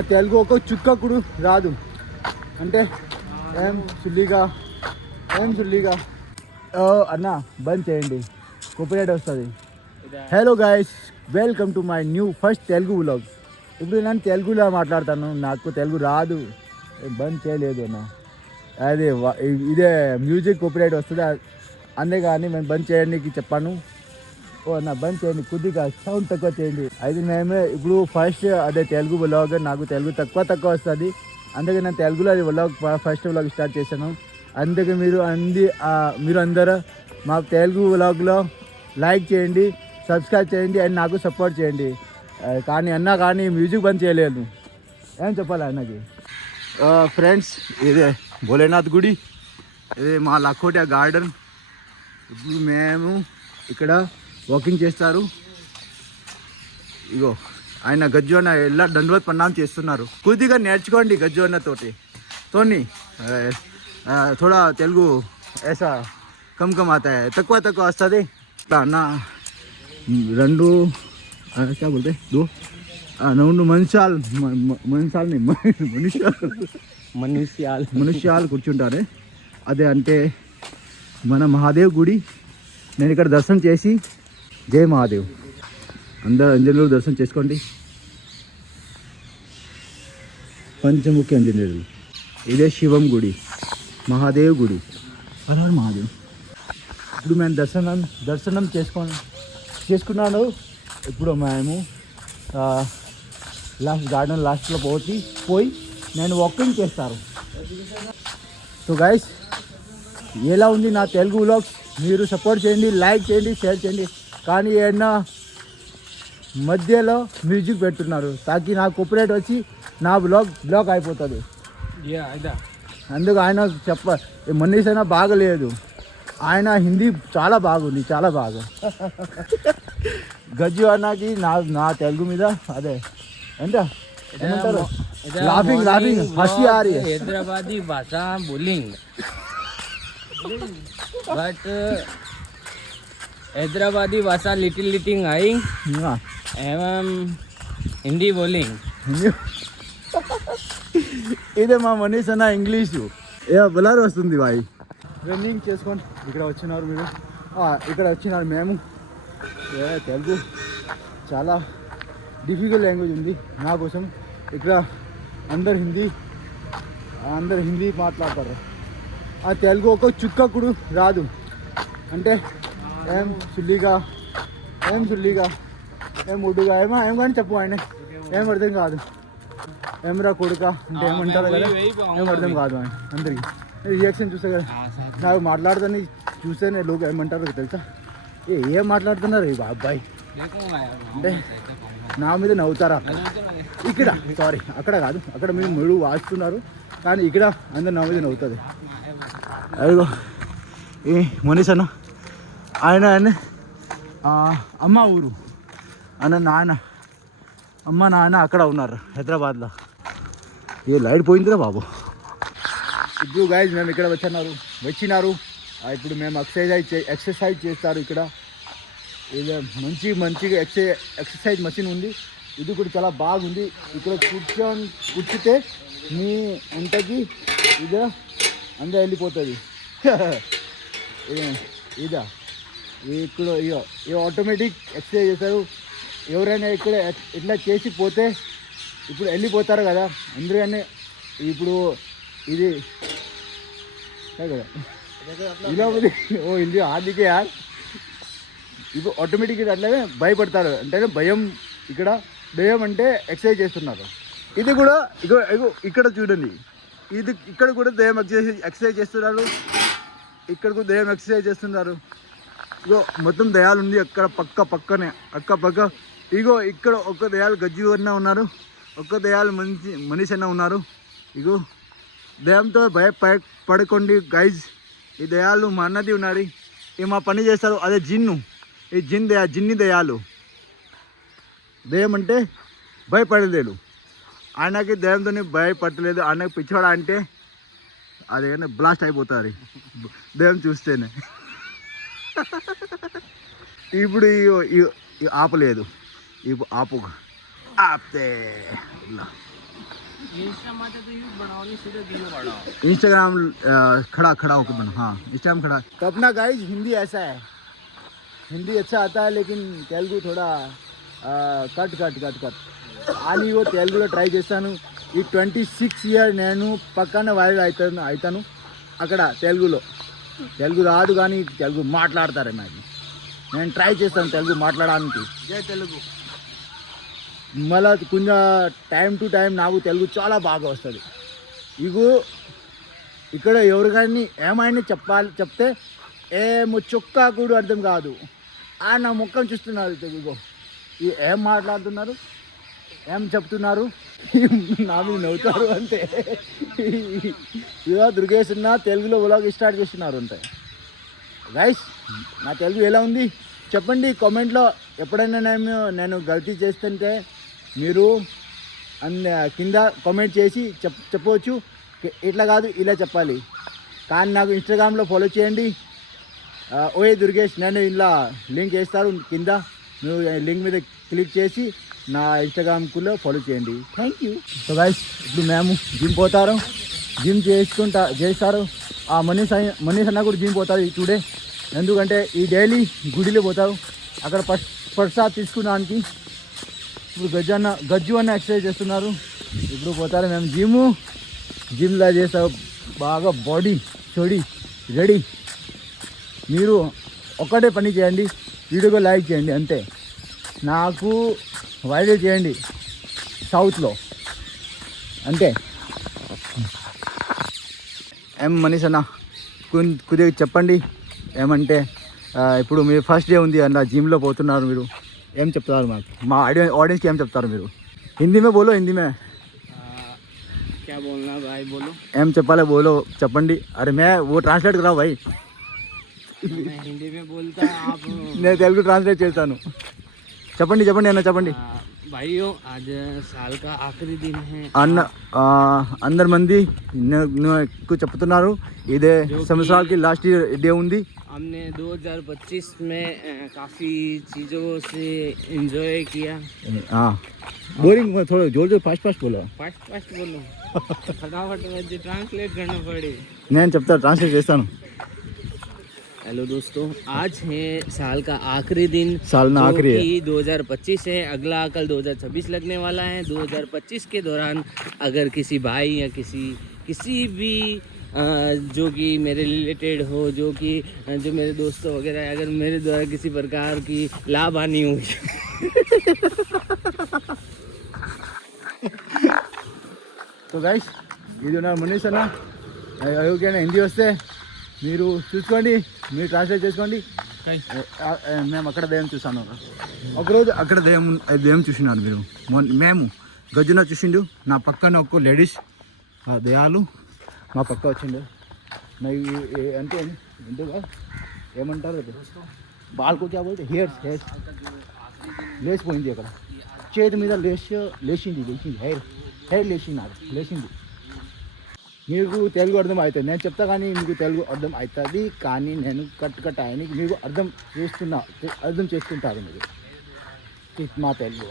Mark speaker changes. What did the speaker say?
Speaker 1: ఆ తెలుగు ఒక చుక్క రాదు. అంటే ఏం సుల్లిగా ఏం సుల్లిగా? ఓ అన్న బంద్ చేయండి. కాపీరైట్ వస్తుంది. Hello guys welcome to my new first Telugu vlog ఇప్పుడు నేను తెలుగులో మాట్లాడతాను. నాకు తెలుగు రాదు. బంద్ చేయలేదు అన్న. అదే ఇదే మ్యూజిక్ కాపీరైట్ వస్తుంది. అంతేగాని మేము బంద్ చేయడానికి చెప్పాను. ఓ అన్న బంద్ చేయండి కొద్దిగా సౌండ్ తక్కువ చేయండి. అయితే మేము ఇప్పుడు ఫస్ట్ అదే తెలుగు బ్లాగ్ నాకు తెలుగు తక్కువ తక్కువ వస్తుంది. అందుకే నేను తెలుగులో అది వ్లాగ్ ఫస్ట్ వ్లాగ్ స్టార్ట్ చేశాను. అందుకే మీరు అంది మీరు అందరూ మా తెలుగు వ్లాగ్లో లైక్ చేయండి సబ్స్క్రైబ్ చేయండి అండ్ నాకు సపోర్ట్ చేయండి. కానీ అన్న కానీ మ్యూజిక్ బంద్ చేయలేదు. ఏం చెప్పాలి అన్నకి? ఫ్రెండ్స్ ఇదే భోలేనాథ్ గుడి. ఇది మా లక్కోట గార్డెన్. ఇప్పుడు మేము ఇక్కడ వాకింగ్ చేస్తారు. ఇగో ఆయన గజ్జు అన్న ఎలా దండవత్ పన్నాం చేస్తున్నారు. కొద్దిగా నేర్చుకోండి గజ్జు అన్న తోటి. తోని థోడా తెలుగు ఏసా కమ్ కమ్ ఆతా తక్కువ తక్కువ వస్తుంది. అన్న రెండు క్యా బోల్తే? దో రెండు మనుషాలు మనుషాలని మనుషాలు.
Speaker 2: మనుష్యాలు.
Speaker 1: మనుష్యాలు కూర్చుంటారే. అదే అంటే మన మహాదేవ్ గుడి నేను ఇక్కడ దర్శనం చేసి జై మహాదేవ్. అందరు ఇంజనీర్లు దర్శనం చేసుకోండి. పంచముఖి ఇంజనీర్లు. ఇదే శివం గుడి మహాదేవ్ గుడి. హర మహాదేవ్. ఇప్పుడు మేము దర్శనం దర్శనం చేసుకో చేసుకున్నాను. ఇప్పుడు మేము లాస్ట్ గార్డెన్ లాస్ట్లో పోతి పోయి నేను వాకింగ్ చేస్తాను సో గైస్ ఎలా ఉంది నా తెలుగు వ్లాగ్స్ మీరు సపోర్ట్ చేయండి లైక్ చేయండి షేర్ చేయండి. కానీ ఏడన్నా మధ్యలో మ్యూజిక్ పెట్టున్నారు తాకి నాకు కుప్పరేట్ వచ్చి నా బ్లాక్ బ్లాక్ అయిపోతుంది. అందుకు ఆయన చెప్ప మనీష్ అయినా బాగలేదు. ఆయన హిందీ చాలా బాగుంది చాలా బాగా. గజ్జు అన్నకి నా నా తెలుగు మీద అదే. ఎంత? ఏమంటారు? Laughing laughing హసి
Speaker 2: aari Hyderabadi but Hyderabadi ભાષા
Speaker 1: లిటిల్
Speaker 2: లిటింగ్ આઈ એમ
Speaker 1: హిందీ બોલિંગ ఇదే మా మనీష్ అన్న ఇంగ్లీషు. ఏ బులారు వస్తుంది వాయి రన్నింగ్ చేసుకొని ఇక్కడ వచ్చినారు మీరు. ఇక్కడ వచ్చినారు మేము. ఏ తెలుగు చాలా డిఫికల్ట్ లాంగ్వేజ్ ఉంది నా కోసం. ఇక్కడ అందరు హిందీ అందరు హిందీ మాట్లాడతారు. ఆ తెలుగు ఒక చుక్క కూడా రాదు. అంటే ఏం సుల్లిగా? ఏం సుల్లిగా? ఏం ముడ్డుగా ఏమో ఏం కానీ చెప్పు ఆయన ఏం అర్థం కాదు. ఏమరా కొడుక? అంటే ఏమంటారు కదా? ఏం అర్థం కాదు ఆయన అందరికి. రియాక్షన్ చూస్తే కదా. నాకు మాట్లాడుతాను చూస్తేనే లోకు ఏమంటారు తెలుసా? ఏ ఏం మాట్లాడుతున్నారు? ఈ అబ్బాయి అంటే నా మీద నవ్వుతారా అక్కడ? ఇక్కడ సారీ అక్కడ కాదు. అక్కడ మీరు ముళ్ళు వాస్తున్నారు. కానీ ఇక్కడ అందరు నా మీద నవ్వుతుంది అదిగో. ఏ మనీష్ అన్న ఆయన ఆయన అమ్మ ఊరు. ఆయన నాన్న. అమ్మ నాన్న అక్కడ ఉన్నారు హైదరాబాద్లో. ఏ లైట్ పోయిందిరా బాబు. ఇప్పుడు గాయస్ మేము ఇక్కడ వచ్చినారు వచ్చినారు. ఇప్పుడు మేము ఎక్సర్సైజ్ ఎక్సర్సైజ్ చేస్తారు ఇక్కడ. ఇది మంచి మంచిగా ఎక్సర్సైజ్ ఎక్సర్సైజ్ మషిన్ ఉంది. ఇది కూడా చాలా బాగుంది. ఇక్కడ కూర్చో కూర్చుంటే మీ ఒంటకి ఇది అందా వెళ్ళిపోతుంది ఇదా. ఇక్కడ ఇగో ఆటోమేటిక్ ఎక్సర్సైజ్ చేస్తారు. ఎవరైనా ఇక్కడ ఇట్లా చేసి పోతే ఇప్పుడు వెళ్ళిపోతారు కదా. అందుకని ఇప్పుడు ఇది కదా ఇలా ఓ ఇది ఆదికే యార్. ఇప్పుడు ఆటోమేటిక్ అట్లనే భయపడతారు. అంటే భయం ఇక్కడ. భయం అంటే ఎక్సర్సైజ్ చేస్తున్నారు. ఇది కూడా ఇగో ఇగో ఇక్కడ చూడండి. ఇది ఇక్కడ కూడా దయ్యం ఎక్సర్సైజ్ ఎక్సర్సైజ్ చేస్తున్నారు. ఇక్కడ కూడా దయ్యం ఎక్సర్సైజ్ చేస్తున్నారు. ఇగో మొత్తం దయాలు ఉంది అక్కడ పక్క పక్కనే అక్క పక్క. ఇగో ఇక్కడ ఒక దయాలు గజ్జి అన్న ఉన్నారు. ఒక్క దయాలు మనిషి మనిషి అన్న ఉన్నారు. ఇగో దయంతో భయ పడుకోండి గైజ్ ఈ దయాలు మా అన్నది ఉన్నది ఈ మా పని చేస్తారు అదే జిన్ను. ఈ జిన్ దయా జిన్ని దయాలు దయం అంటే భయపడలేదు. ఆయనకి దయంతో భయపడలేదు. ఆయనకి పిచ్చోడా అంటే అది బ్లాస్ట్ అయిపోతుంది. దయం చూస్తేనే. ఇప్పుడు ఈ- ఈ- ఈ ఆపలేదు ఇప్పుడు ఆపు ఆపితే ఇలా
Speaker 2: इंस्टा में तो यूज बनाओ नहीं सीधे दियो बढ़ाओ
Speaker 1: इंस्टाग्राम अ, खड़ा खड़ा होकर बना हाँ इंस्टाग्राम खड़ा तो अपना गाइज हिंदी ऐसा है हिंदी अच्छा आता है लेकिन తెలుగు थोड़ा ఆ, కట్ కట్ కట్ కట్ అని ఓ తెలుగులో ట్రై చేస్తాను ఈ ట్వంటీ సిక్స్ ఇయర్ నేను పక్కన వైరల్ అవుతాను అవుతాను అక్కడ తెలుగులో తెలుగు రాదు కానీ తెలుగు మాట్లాడతారే నాకు. నేను ట్రై చేస్తాను తెలుగు మాట్లాడడానికి.
Speaker 2: జై తెలుగు.
Speaker 1: మళ్ళీ కొంచెం టైం టు టైం నాకు తెలుగు చాలా బాగా వస్తుంది. ఇగు ఇక్కడ ఎవరికైనా ఏమైనా చెప్పాలి చెప్తే ఏ చొక్కా కూడా అర్థం కాదు. ఆ నా ముఖం చూస్తున్నారు తెలుగు. ఏం మాట్లాడుతున్నారు? ఏం చెప్తున్నారు? నా మీద నవ్వుతారు అంతే. ఇదో దుర్గేష్ ఉన్న తెలుగులో వ్లాగ్ స్టార్ట్ చేస్తున్నారు అంతే. గైస్ నా తెలుగు ఎలా ఉంది? చెప్పండి కామెంట్లో ఎప్పుడైనా నేను నేను గల్తీ చేస్తుంటే మీరు అన్న కింద కామెంట్ చేసి చెప్ చెప్పవచ్చు. ఇట్లా కాదు ఇలా చెప్పాలి. కానీ నాకు ఇన్స్టాగ్రామ్లో ఫాలో చేయండి. ఆ, ఓయే దుర్గేష్ నేను ఇలా లింక్ వేస్తారు కింద. మీరు లింక్ మీద క్లిక్ చేసి నా ఇన్స్టాగ్రామ్లో ఫాలో చేయండి. థ్యాంక్ యూ సో గైస్ ఇప్పుడు మేము జిమ్ పోతారు. జిమ్ చేసుకుంటా చేస్తారు. ఆ మనీష్ మనీష్ అన్న కూడా జిమ్ పోతారు ఈ టుడే ఎందుకంటే ఈ డైలీ గుడిలో పోతారు. అక్కడ పర్ ప్రసాద్ తీసుకున్నానికి ఇప్పుడు గజ్జన్న గజ్జు అన్న ఎక్సర్సైజ్ చేస్తున్నారు. ఇప్పుడు పోతారు మేము జిమ్ జిమ్లా చేస్తావు బాగా బాడీ చెడి రెడీ మీరు ఒక్కటే పని చేయండి. వీడియోగా లైక్ చేయండి అంతే నాకు వైరల్ చేయండి సౌత్లో అంతే ఏం మనీష్ అన్న కొన్- కొద్దిగా చెప్పండి ఏమంటే ఆ, ఇప్పుడు మీరు ఫస్ట్ డే ఉంది అన్న జిమ్లో పోతున్నారు మీరు ఏం చెప్తారు మాకు మా ఆడియో ఆడియన్స్కి ఏం చెప్తారు మీరు హిందీ మే బోలో హిందీ మే
Speaker 2: क्या बोलना भाई बोलो
Speaker 1: ఏం చెప్పాలి బోలో చెప్పండి అరే మే ఓ ట్రాన్స్లేట్ కరా భాయ్
Speaker 2: मैं हिंदी में बोलता आप
Speaker 1: నేను తెలుగు ట్రాన్స్లేట్ చేస్తాను చెప్పండి చెప్పండి అన్న చెప్పండి
Speaker 2: आ, भाइयों आज साल का आखिरी दिन है
Speaker 1: అన్న ఆ, అందరి మంది నే- నాకు చెప్తున్నారు ఇదే సంవత్సరాలకి లాస్ట్ డే ఉంది
Speaker 2: हमने 2025 में अ, काफ़ी चीज़ों से एंजॉय किया
Speaker 1: बोरिंग थोड़ा जोर जोर फास्ट फास्ट बोलो
Speaker 2: फास्ट फास्ट बोलो फटाफट मुझे ट्रांसलेट करना पड़े
Speaker 1: నేను చెప్తా ట్రాన్స్లేట్ చేస్తాను
Speaker 2: हेलो दोस्तों आज है साल का आखिरी दिन
Speaker 1: साल ना आखिरी है।
Speaker 2: 2025 है। अगला कल 2026 लगने वाला है। 2025 के दौरान अगर किसी भाई या किसी किसी भी जो कि मेरे रिलेटेड हो जो कि जो मेरे दोस्तों वगैरह अगर मेरे द्वारा किसी प्रकार की लाभ हानि हुई।
Speaker 1: तो गाइस ये जो ना मनीष है ना? अयोग्य हिंदी वस्ते మీరు చూసుకోండి మీరు ట్రాన్స్లేట్ చేసుకోండి. మేము అక్కడ దయ్యం చూసాను ఒకరోజు అక్కడ ఆ దయ్యం చూసినారు మీరు. మేము గజ్జున చూసిండు నా పక్కన ఒక్క లేడీస్ ఆ దయాలు మా పక్క వచ్చిండు. అంటే ఏంటో ఏమంటారు బాల్కు బోల్తే హెయిర్స్ హెయిర్స్ లేచిపోయింది అక్కడ. చేతి మీద లేచి లేచింది లేచింది. హెయిర్ హెయిర్ లేచింది నాకు లేచింది. మీకు తెలుగు అర్థం అవుతుంది. నేను చెప్తా కానీ మీకు తెలుగు అర్థం అవుతుంది. కానీ నేను కట్ కట్ ఆయనకి మీకు అర్థం చేస్తున్నా అర్థం చేసుకుంటారు మీరు. మా తెలుగు.